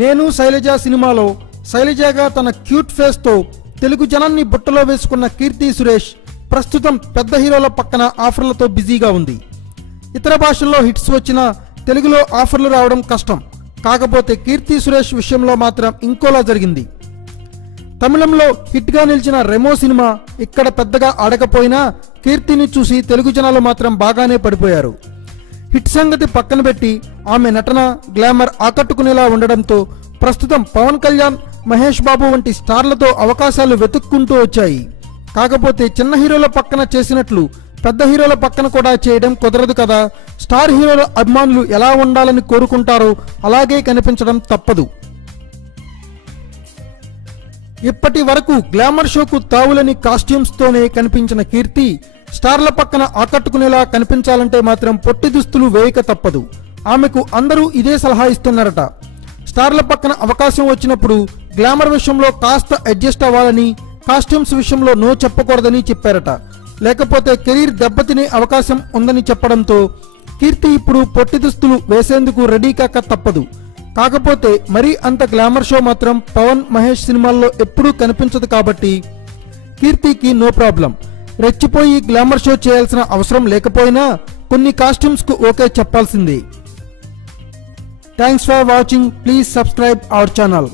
నేను శైలజ సినిమాలో శైలజగా తన క్యూట్ ఫేస్ తో తెలుగు జనాన్ని బుట్టలో వేసుకున్న కీర్తి సురేష్ ప్రస్తుతం పెద్ద హీరోల పక్కన ఆఫర్లతో బిజీగా ఉంది. ఇతర భాషల్లో హిట్స్ వచ్చినా తెలుగులో ఆఫర్లు రావడం కష్టం. కాకపోతే కీర్తి సురేష్ విషయంలో మాత్రం ఇంకోలా జరిగింది. తమిళంలో హిట్ గా నిలిచిన రెమో సినిమా ఇక్కడ పెద్దగా ఆడకపోయినా కీర్తిని చూసి తెలుగు జనాలు మాత్రం బాగానే పడిపోయారు. హిట్ సంగతి పక్కన పెట్టి ఆమె నటన గ్లామర్ ఆకట్టుకునేలా ఉండడంతో ప్రస్తుతం పవన్ కళ్యాణ్, మహేష్ బాబు వంటి స్టార్లతో అవకాశాలు వెతుక్కుంటూ వచ్చాయి. కాకపోతే చిన్న హీరోల పక్కన చేసినట్లు పెద్ద హీరోల పక్కన కూడా చేయడం కుదరదు కదా. స్టార్ హీరోల అభిమానులు ఎలా ఉండాలని కోరుకుంటారో అలాగే కనిపించడం తప్పదు. ఇప్పటి వరకు గ్లామర్ షోకు తావులని కాస్ట్యూమ్స్ తోనే కనిపించిన కీర్తి స్టార్ల పక్కన ఆకట్టుకునేలా కనిపించాలంటే మాత్రం పొట్టి దుస్తులు వేయక తప్పదు. ఆమెకు అందరూ ఇదే సలహా ఇస్తున్నారట. స్టార్ల పక్కన అవకాశం వచ్చినప్పుడు గ్లామర్ విషయంలో కాస్త అడ్జస్ట్ అవ్వాలని, కాస్ట్యూమ్స్ విషయంలో నో చెప్పకూడదని చెప్పారట. లేకపోతే కెరీర్ దెబ్బతినే అవకాశం ఉందని చెప్పడంతో కీర్తి ఇప్పుడు పొట్టి దుస్తులు వేసేందుకు రెడీ కాక తప్పదు. కాకపోతే మరీ అంత గ్లామర్ షో మాత్రం పవన్, మహేష్ సినిమాల్లో ఎప్పుడూ కనిపించదు కాబట్టి కీర్తికి నో ప్రాబ్లం. రెచ్చిపోయి గ్లామర్ షో చేయాల్సిన అవసరం లేకపోయినా కొన్ని కాస్ట్యూమ్స్ కు ఓకే చెప్పాల్సిందే. Thanks for watching. Please subscribe our channel.